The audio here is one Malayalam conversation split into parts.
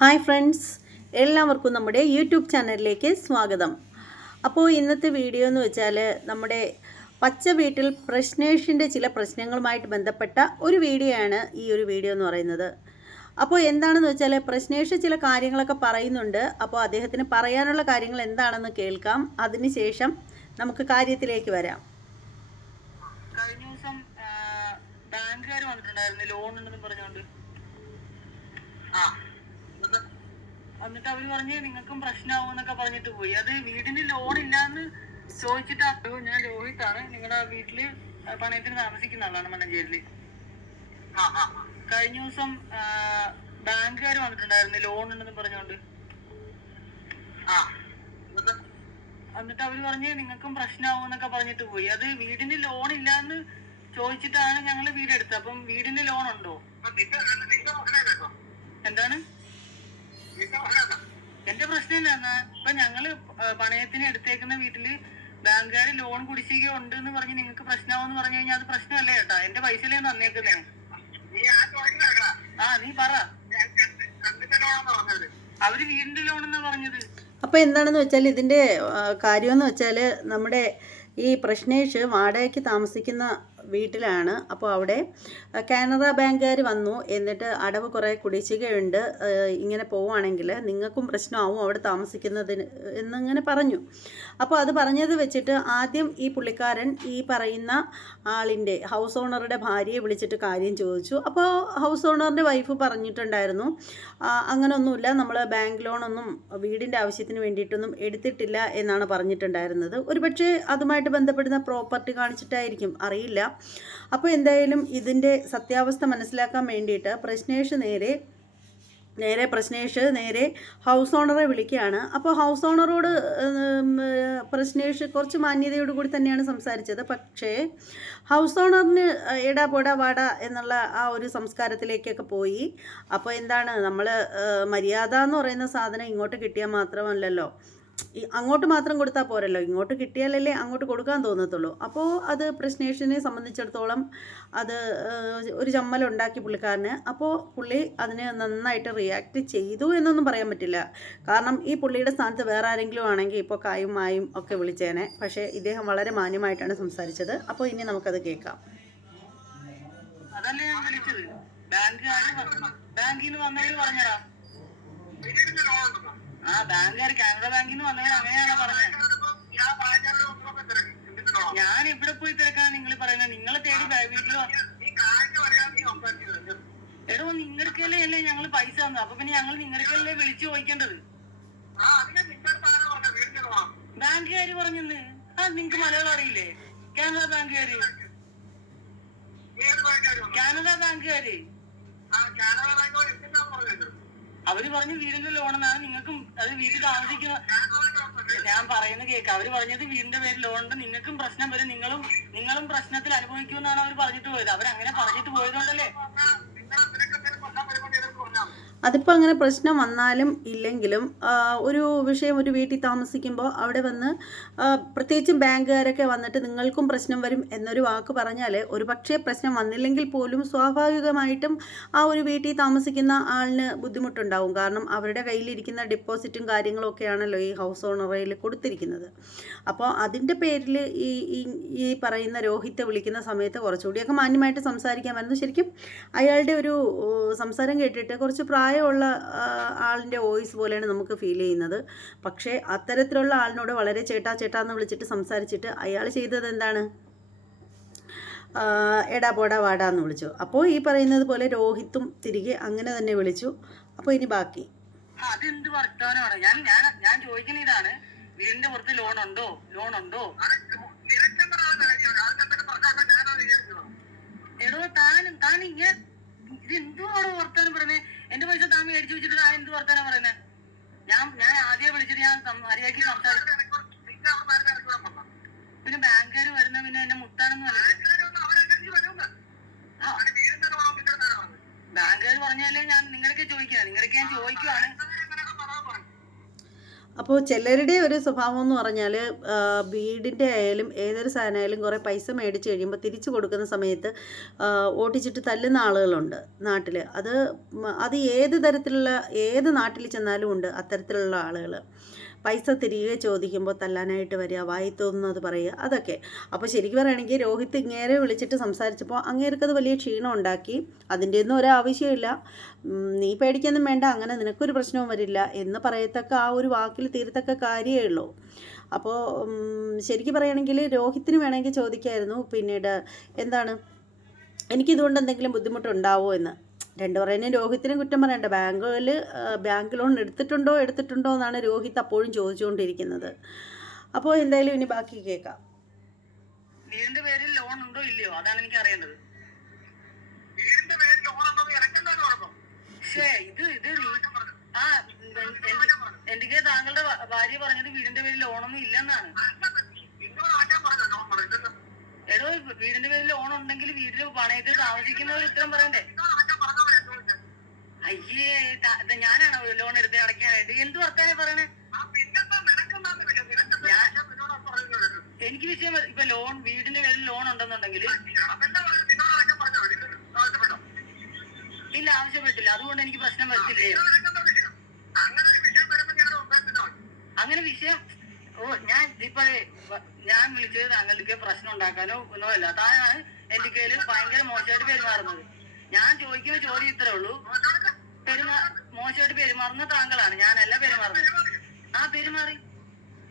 ഹായ് ഫ്രണ്ട്സ് എല്ലാവർക്കും നമ്മുടെ യൂട്യൂബ് ചാനലിലേക്ക് സ്വാഗതം. അപ്പോൾ ഇന്നത്തെ വീഡിയോ എന്ന് വെച്ചാൽ നമ്മുടെ പച്ച വീട്ടിൽ പ്രശ്നേഷിന്റെ ചില പ്രശ്നങ്ങളുമായിട്ട് ബന്ധപ്പെട്ട ഒരു വീഡിയോ ആണ് ഈ ഒരു വീഡിയോ എന്ന് പറയുന്നത്. അപ്പോൾ എന്താണെന്ന് വെച്ചാൽ പ്രശ്നേഷ് ചില കാര്യങ്ങളൊക്കെ പറയുന്നുണ്ട്. അപ്പോൾ അദ്ദേഹത്തിന് പറയാനുള്ള കാര്യങ്ങൾ എന്താണെന്ന് കേൾക്കാം. അതിനുശേഷം നമുക്ക് കാര്യത്തിലേക്ക് വരാം. കഴിഞ്ഞ ദിവസം ബാങ്കുകാർ വന്നിട്ടുണ്ടായിരുന്നു. ലോൺ ഉണ്ടെന്ന് പറഞ്ഞുകൊണ്ട്. എന്നിട്ട് അവർ പറഞ്ഞ് നിങ്ങൾക്കും പ്രശ്നമാവും എന്നൊക്കെ പറഞ്ഞിട്ട് പോയി. അത് വീടിന് ലോൺ ഇല്ലാന്ന് ചോദിച്ചിട്ട് അയ്യോ, ഞാൻ രോഹിത്താണ്. നിങ്ങളുടെ വീട്ടിൽ പണയത്തിന് താമസിക്കുന്ന ആളാണ് മണ്ണഞ്ചേരിൽ. കഴിഞ്ഞ ദിവസം ബാങ്കുകാർ വന്നിട്ടുണ്ടായിരുന്നു ലോൺ ഉണ്ടെന്ന് പറഞ്ഞോണ്ട് എന്നിട്ട്? അവർ പറഞ്ഞ് നിങ്ങൾക്കും പ്രശ്നമാവും എന്നൊക്കെ പറഞ്ഞിട്ട് പോയി. അത് വീടിന് ലോൺ ഇല്ലാന്ന് ചോദിച്ചിട്ടാണ് ഞങ്ങൾ വീട് എടുത്തത് അപ്പം വീടിന് ലോൺ ഉണ്ടോ എന്താണ്? എന്റെ പ്രശ്നം എന്താന്ന്? ഇപ്പൊ ഞങ്ങൾ പണയത്തിന് എടുത്തേക്കുന്ന വീട്ടിൽ ബാങ്കുകാർ ലോൺ കുടിശ്ശിക ഉണ്ട് എന്ന് പറഞ്ഞ് നിങ്ങൾക്ക് പ്രശ്നമാവെന്ന് പറഞ്ഞു കഴിഞ്ഞാൽ അത് പ്രശ്നമല്ലേ ചേട്ടാ എന്റെ പൈസയിലേ തന്നേക്കുന്നേ? ആ നീ പറ. അവർ വീടിന്റെ ലോൺ എന്നാ പറഞ്ഞത്. അപ്പോൾ എന്താണെന്ന് വെച്ചാൽ ഇതിന്റെ കാര്യം കാര്യമെന്ന് വെച്ചാൽ നമ്മുടെ ഈ പ്രശ്നേഷ് വാടകയ്ക്ക് താമസിക്കുന്ന വീട്ടിലാണ്. അപ്പോൾ അവിടെ കാനറ ബാങ്കുകാർ വന്നു. എന്നിട്ട് അടവ് കുറേ കുടിശ്ശികയുണ്ട്. ഇങ്ങനെ പോവുകയാണെങ്കിൽ നിങ്ങൾക്കും പ്രശ്നമാവും അവിടെ താമസിക്കുന്നതിന് എന്നിങ്ങനെ പറഞ്ഞു. അപ്പോൾ അത് പറഞ്ഞത് വെച്ചിട്ട് ആദ്യം ഈ പുള്ളിക്കാരൻ ഈ പറയുന്ന ആളിന്റെ ഹൗസ് ഓണറുടെ ഭാര്യയെ വിളിച്ചിട്ട് കാര്യം ചോദിച്ചു. അപ്പോൾ ഹൗസ് ഓണറിന്റെ വൈഫ് പറഞ്ഞിട്ടുണ്ടായിരുന്നു അങ്ങനെയൊന്നുമില്ല നമ്മൾ ബാങ്ക് ലോണൊന്നും വീടിന്റെ ആവശ്യത്തിന് വേണ്ടിയിട്ടൊന്നും എടുത്തിട്ടില്ല എന്നാണ് പറഞ്ഞിട്ടുണ്ടായിരുന്നത്. ഒരുപക്ഷെ അതുമായിട്ട് ബന്ധപ്പെടുന്ന പ്രോപ്പർട്ടി കാണിച്ചിട്ടായിരിക്കും അറിയില്ല. അപ്പോൾ എന്തായാലും ഇതിന്റെ സത്യാവസ്ഥ മനസ്സിലാക്കാൻ വേണ്ടിയിട്ട് പ്രശ്നേഷ് നേരെ നേരെ പ്രശ്നേഷ് നേരെ ഹൗസ് ഓണറെ വിളിക്കുകയാണ്. അപ്പോൾ ഹൗസ് ഓണറോട് പ്രശ്നേഷ് കുറച്ച് മാന്യതയോട് കൂടി തന്നെയാണ് സംസാരിച്ചത്. പക്ഷേ ഹൗസ് ഓണറിന് എടാ പോടാ വാടാ എന്നുള്ള ആ ഒരു സംസ്കാരത്തിലേക്കൊക്കെ പോയി. അപ്പോൾ എന്താണ് നമ്മൾ മര്യാദ എന്ന് പറയുന്ന സാധനം ഇങ്ങോട്ട് കിട്ടിയാൽ മാത്രമല്ലല്ലോ. ഈ അങ്ങോട്ട് മാത്രം കൊടുത്താൽ പോരല്ലോ. ഇങ്ങോട്ട് കിട്ടിയാലല്ലേ അങ്ങോട്ട് കൊടുക്കാൻ തോന്നത്തുള്ളൂ. അപ്പോൾ അത് പ്രശ്നേഷിനെ സംബന്ധിച്ചിടത്തോളം അത് ഒരു ഒരു ചമ്മലുണ്ടാക്കി പുള്ളിക്കാരന്. അപ്പോൾ പുള്ളി അതിന് നന്നായിട്ട് റിയാക്ട് ചെയ്തു എന്നൊന്നും പറയാൻ പറ്റില്ല. കാരണം ഈ പുള്ളിയുടെ സ്ഥാനത്ത് വേറെ ആരെങ്കിലും ആണെങ്കിൽ ഇപ്പോൾ കായും മായും ഒക്കെ വിളിച്ചേനെ. പക്ഷേ ഇദ്ദേഹം വളരെ മാന്യമായിട്ടാണ് സംസാരിച്ചത്. അപ്പോൾ ഇനി നമുക്കത് കേൾക്കാം. ബാങ്കിൽ നിന്ന് വന്നവര് പറഞ്ഞടാ ആ ബാങ്കുകാർ കാനറ ബാങ്കിൽ നിന്ന് വന്നവര് അങ്ങനെയാണോ പറഞ്ഞത് ഞാൻ ഇവിടെ പോയി തിരക്കാൻ നിങ്ങൾ പറയുന്നത് നിങ്ങളെ തേടി ബാ- വീട്ടിൽ വ- എടോ നിങ്ങൾക്കല്ലേ അല്ലേ ഞങ്ങൾ പൈസ തന്നു അപ്പൊ പിന്നെ ഞങ്ങൾ നിങ്ങൾക്കല്ലേ വിളിച്ചു ചോദിക്കേണ്ടത്? ബാങ്കുകാര് പറഞ്ഞെന്ന്. ആ നിങ്ങക്ക് മലയാളം അറിയില്ലേ? കാനറ ബാങ്കുകാര്. കാനറ ബാങ്കുകാര്. അവർ പറഞ്ഞു വീടിന്റെ ലോൺ എന്നാണ്. നിങ്ങൾക്കും അത് വീട്ടിൽ താമസിക്കുന്ന ഞാൻ പറയുന്നത് കേക്ക് അവർ പറഞ്ഞത് വീടിന്റെ പേര് ലോൺ ഉണ്ട്. നിങ്ങൾക്കും പ്രശ്നം വരും. നിങ്ങളും നിങ്ങളും പ്രശ്നത്തിൽ അനുഭവിക്കുമെന്നാണ് അവർ പറഞ്ഞിട്ട് പോയത്. അവരങ്ങനെ പറഞ്ഞിട്ട് പോയതുകൊണ്ടല്ലേ? അതിപ്പോൾ അങ്ങനെ പ്രശ്നം വന്നാലും ഇല്ലെങ്കിലും ഒരു വിഷയം ഒരു വീട്ടിൽ താമസിക്കുമ്പോൾ അവിടെ വന്ന് പ്രത്യേകിച്ചും ബാങ്കുകാരൊക്കെ വന്നിട്ട് നിങ്ങൾക്കും പ്രശ്നം വരും എന്നൊരു വാക്ക് പറഞ്ഞാൽ ഒരു പക്ഷേ പ്രശ്നം വന്നില്ലെങ്കിൽ പോലും സ്വാഭാവികമായിട്ടും ആ ഒരു വീട്ടിൽ താമസിക്കുന്ന ആളിന് ബുദ്ധിമുട്ടുണ്ടാവും. കാരണം അവരുടെ കയ്യിലിരിക്കുന്ന ഡെപ്പോസിറ്റും കാര്യങ്ങളും ഒക്കെയാണല്ലോ ഈ ഹൗസ് ഓണറയിൽ കൊടുത്തിരിക്കുന്നത്. അപ്പോൾ അതിന്റെ പേരിൽ ഈ ഈ- ഈ പറയുന്ന രോഹിത്തെ വിളിക്കുന്ന സമയത്ത് കുറച്ചുകൂടിയൊക്കെ മാന്യമായിട്ട് സംസാരിക്കാമായിരുന്നു ശരിക്കും അയാളുടെ ഒരു സംസാരം കേട്ടിട്ട് കുറച്ച് പ്രായമുള്ള ആളിന്റെ വോയിസ് പോലെയാണ് നമുക്ക് ഫീൽ ചെയ്യുന്നത്. പക്ഷേ അത്തരത്തിലുള്ള ആളിനോട് വളരെ ചേട്ടാ ചേട്ടാ എന്ന് വിളിച്ചിട്ട് സംസാരിച്ചിട്ട് അയാൾ ചെയ്തത് എന്താണ്? എടാ പോടാ വാടാ എന്ന് വിളിച്ചു. അപ്പോൾ ഈ പറയുന്നത് പോലെ രോഹിത്തും തിരികെ അങ്ങനെ തന്നെ വിളിച്ചു. അപ്പോൾ ഇനി ബാക്കി. അതെന്ത് ഞാൻ ഞാൻ ഞാൻ ചോദിക്കുന്ന ഇതാണ്. വീടിന്റെ പുറത്ത് ലോൺ ഉണ്ടോ? ലോൺ ഉണ്ടോ? എടോ താൻ താൻ ഇങ്ങനെ ഇത് എന്തുവാണോ വർത്താനം പറയുന്നത് എന്റെ പൈസ താൻ മേടിച്ചു വെച്ചിട്ട് എന്ത് വർത്താനം പറയുന്നത് ഞാൻ ഞാൻ ആദ്യം വിളിച്ചിട്ട് ഞാൻ മര്യാദയ്ക്ക് സംസാരിച്ചു. പിന്നെ ബാങ്കുകാർ വരുന്ന പിന്നെ എന്നെ മുത്താണെന്ന് പറഞ്ഞു ബാങ്കുകാർ പറഞ്ഞാലേ ഞാൻ നിങ്ങളൊക്കെ ചോദിക്കുക നിങ്ങളൊക്കെ ഞാൻ ചോദിക്കുവാണ്. അപ്പോൾ ചിലരുടെ ഒരു സ്വഭാവം എന്ന് പറഞ്ഞാൽ വീടിന്റെ ആയാലും ഏതൊരു സാധനമായാലും കുറേ പൈസ മേടിച്ച് കഴിയുമ്പോൾ തിരിച്ചു കൊടുക്കുന്ന സമയത്ത് ഓടിച്ചിട്ട് തല്ലുന്ന ആളുകളുണ്ട് നാട്ടിൽ അത് അത് ഏത് തരത്തിലുള്ള ഏത് നാട്ടിൽ ചെന്നാലും ഉണ്ട് അത്തരത്തിലുള്ള ആളുകൾ പൈസ തിരികെ ചോദിക്കുമ്പോൾ തല്ലാനായിട്ട് വരിക വായി തോന്നുന്നത് പറയുക അതൊക്കെ. അപ്പോൾ ശരിക്കും പറയുകയാണെങ്കിൽ രോഹിത് ഇങ്ങേരെ വിളിച്ചിട്ട് സംസാരിച്ചപ്പോൾ അങ്ങേർക്കത് വലിയ ക്ഷീണം ഉണ്ടാക്കി. അതിന്റെ ഒന്നും ഒരാവശ്യമില്ല നീ പേടിക്കൊന്നും വേണ്ട അങ്ങനെ നിനക്കൊരു പ്രശ്നവും വരില്ല എന്ന് പറയത്തക്ക ആ ഒരു വാക്കിൽ തീരത്തക്ക കാര്യമേ ഉള്ളൂ. അപ്പോൾ ശരിക്കും പറയുകയാണെങ്കിൽ രോഹിത്തിന് വേണമെങ്കിൽ ചോദിക്കായിരുന്നു. പിന്നീട് എന്താണ്? എനിക്കിതുകൊണ്ട് എന്തെങ്കിലും ബുദ്ധിമുട്ടുണ്ടാവോ എന്ന്. രണ്ടു പറയുന്നത് രോഹിത്തിനും കുറ്റം പറയണ്ട. ബാങ്കുകളിൽ ബാങ്ക് ലോൺ എടുത്തിട്ടുണ്ടോ എടുത്തിട്ടുണ്ടോ എന്നാണ് രോഹിത് അപ്പോഴും ചോദിച്ചുകൊണ്ടിരിക്കുന്നത്. അപ്പോൾ എന്തായാലും ഇനി ബാക്കി കേൾക്കാം. വീടിന്റെ പേരിൽ ലോൺ ഉണ്ടോ ഇല്ലയോ? അതാണ് എനിക്ക് അറിയേണ്ടത്. പക്ഷേ ഇത് ഇത് വീ- ആ എനിക്ക് താങ്കളുടെ ഭാര്യ പറഞ്ഞത് വീടിന്റെ പേരിൽ ലോണൊന്നും ഇല്ലെന്നാണ്. എടോ വീടിന്റെ പേരിൽ ലോൺ ഉണ്ടെങ്കിൽ വീട്ടിൽ പണയത്തിൽ താമസിക്കുന്നവർ ഉത്തരം പറയണ്ടേ? അയ്യേ ഞാനാണോ ലോൺ എടുത്ത് അടയ്ക്കാനായിട്ട് എന്ത് വർത്താനെ പറയണേ? എനിക്ക് വിഷയം ഇപ്പൊ ലോൺ വീടിന്റെ പേരിൽ ലോൺ ഉണ്ടെന്നുണ്ടെങ്കിൽ ഇല്ല ആവശ്യപ്പെട്ടില്ല. അതുകൊണ്ട് എനിക്ക് പ്രശ്നം വരത്തില്ലേ. അങ്ങനെ വിഷയം ഓ ഞാൻ ഇപ്പൊ ഞാൻ വിളിച്ചത് താങ്കൾക്ക് പ്രശ്നം ഉണ്ടാക്കാനോ അല്ല. താനാണ് എന്റെ കയ്യിൽ ഭയങ്കര മോശമായിട്ട് പെരുമാറുന്നത്. ഞാൻ ചോദിക്കുന്ന ചോദ്യം ഇത്രേ ഉള്ളൂ. പെരുമാ മോശമായിട്ട് പെരുമാറുന്ന താങ്കളാണ്. ഞാനല്ല പെരുമാറുന്നത്. ആ പെരുമാറി.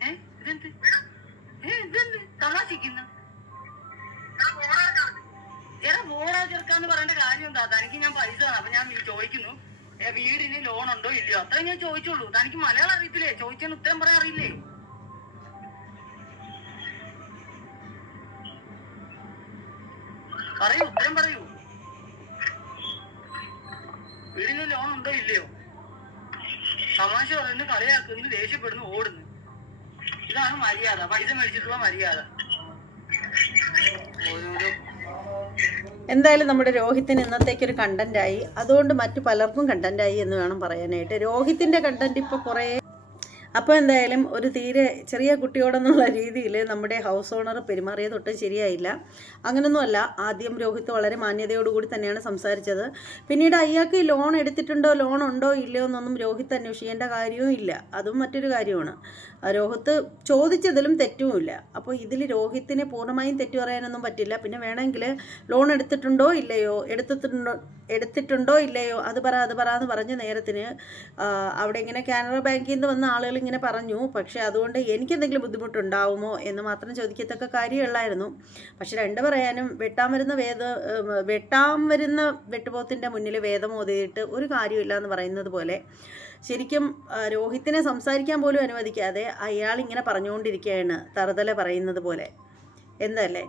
ഏ ഇതെന്ത്? ഏ ഇതെന്ത്? തമാശിക്കുന്ന. എടാ ബോറാ ചെറുക്കാന്ന് പറയേണ്ട കാര്യം എന്താ? തനിക്ക് ഞാൻ പൈസ അപ്പൊ ഞാൻ ചോദിക്കുന്നു. വീടിന് ലോൺ ഉണ്ടോ ഇല്ലയോ? അത്രയും ഞാൻ ചോദിച്ചോളൂ തനിക്ക് മലയാളം അറിയത്തില്ലേ? ചോദിച്ചതിന് ഉത്തരം പറയാൻ അറിയില്ലേ? പറയൂ ഉത്തരം പറയൂ. വീടിന് ലോൺ ഉണ്ടോ ഇല്ലയോ? തമാശ പറയുന്നു കളിയാക്കുന്നു ദേഷ്യപ്പെടുന്നു ഓടുന്നു. ഇതാണ് മര്യാദ. പൈസ മേടിച്ചിട്ടുള്ള മര്യാദ. എന്തായാലും നമ്മുടെ രോഹിത്തിന് ഇന്നത്തേക്കൊരു കണ്ടന്റായി അതുകൊണ്ട് മറ്റു പലർക്കും കണ്ടന്റായി എന്ന് വേണം പറയാനായിട്ട്. രോഹിത്തിന്റെ കണ്ടന്റ് ഇപ്പോൾ കുറേ അപ്പോൾ എന്തായാലും ഒരു തീരെ ചെറിയ കുട്ടിയോടെന്നുള്ള രീതിയിൽ നമ്മുടെ ഹൗസ് ഓണർ പെരുമാറിയത് ഒട്ടും ശരിയായില്ല. അങ്ങനൊന്നുമല്ല ആദ്യം രോഹിത് വളരെ മാന്യതയോടുകൂടി തന്നെയാണ് സംസാരിച്ചത്. പിന്നീട് അയാൾക്ക് ലോൺ എടുത്തിട്ടുണ്ടോ ലോൺ ഉണ്ടോ ഇല്ലയോ എന്നൊന്നും രോഹിത് അന്വേഷിക്കേണ്ട കാര്യവും ഇല്ല. അതും മറ്റൊരു കാര്യമാണ്. രോഹിത് ചോദിച്ചതിലും തെറ്റുമില്ല. അപ്പോൾ ഇതിൽ രോഹിത്തിനെ പൂർണമായും തെറ്റു പറയാനൊന്നും പറ്റില്ല. പിന്നെ വേണമെങ്കിൽ ലോൺ എടുത്തിട്ടുണ്ടോ ഇല്ലയോ എടുത്തിട്ടുണ്ടോ എടുത്തിട്ടുണ്ടോ ഇല്ലയോ അത് പറ അത് പറ എന്ന് പറഞ്ഞ നേരത്തിന് അവിടെ ഇങ്ങനെ കാനറ ബാങ്കിൽ നിന്ന് വന്ന ആളുകൾ ഇങ്ങനെ പറഞ്ഞു. പക്ഷേ അതുകൊണ്ട് എനിക്കെന്തെങ്കിലും ബുദ്ധിമുട്ടുണ്ടാവുമോ എന്ന് മാത്രം ചോദിക്കത്തക്ക കാര്യമുള്ളായിരുന്നു. പക്ഷെ രണ്ട് പറയാനും വെട്ടാൻ വരുന്ന വേദ വെട്ടാൻ വരുന്ന വെട്ടുപോത്തിന്റെ മുന്നിൽ വേദമോതിയിട്ട് ഒരു കാര്യമില്ല എന്ന് പറയുന്നത് പോലെ ശരിക്കും രോഹിത്തിനെ സംസാരിക്കാൻ പോലും അനുവദിക്കാതെ അയാൾ ഇങ്ങനെ പറഞ്ഞുകൊണ്ടിരിക്കുകയാണ് തറുതല പറയുന്നത് പോലെ. എന്തല്ലേ?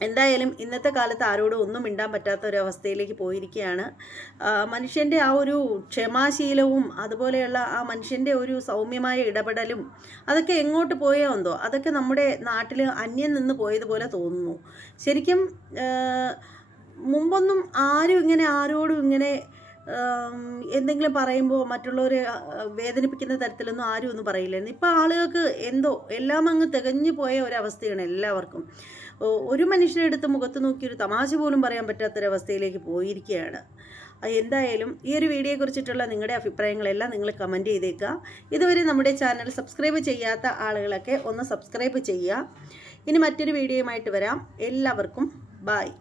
എന്തായാലും ഇന്നത്തെ കാലത്ത് ആരോടും ഒന്നും മിണ്ടാൻ പറ്റാത്ത ഒരു അവസ്ഥയിലേക്ക് പോയിരിക്കുകയാണ് മനുഷ്യന്റെ ആ ഒരു ക്ഷമാശീലവും അതുപോലെയുള്ള ആ മനുഷ്യന്റെ ഒരു സൗമ്യമായ ഇടപെടലും അതൊക്കെ എങ്ങോട്ട് പോയോ എന്തോ? അതൊക്കെ നമ്മുടെ നാട്ടിൽ അന്യം നിന്ന് പോയതുപോലെ തോന്നുന്നു. ശരിക്കും മുമ്പൊന്നും ആരും ഇങ്ങനെ ആരോടും ഇങ്ങനെ എന്തെങ്കിലും പറയുമ്പോൾ മറ്റുള്ളവരെ വേദനിപ്പിക്കുന്ന തരത്തിലൊന്നും ആരും ഒന്നും പറയില്ലായിരുന്നു. ഇപ്പോൾ ആളുകൾക്ക് എന്തോ എല്ലാം അങ്ങ് തികഞ്ഞു പോയ ഒരവസ്ഥയാണ് എല്ലാവർക്കും. ഒരു മനുഷ്യനെടുത്ത് മുഖത്ത് നോക്കി ഒരു തമാശ പോലും പറയാൻ പറ്റാത്തൊരവസ്ഥയിലേക്ക് പോയിരിക്കുകയാണ്. എന്തായാലും ഈ ഒരു വീഡിയോയെക്കുറിച്ചിട്ടുള്ള നിങ്ങളുടെ അഭിപ്രായങ്ങളെല്ലാം നിങ്ങൾ കമന്റ് ചെയ്തേക്കുക. ഇതുവരെ നമ്മുടെ ചാനൽ സബ്സ്ക്രൈബ് ചെയ്യാത്ത ആളുകളൊക്കെ ഒന്ന് സബ്സ്ക്രൈബ് ചെയ്യുക. ഇനി മറ്റൊരു വീഡിയോയുമായിട്ട് വരാം. എല്ലാവർക്കും ബായ്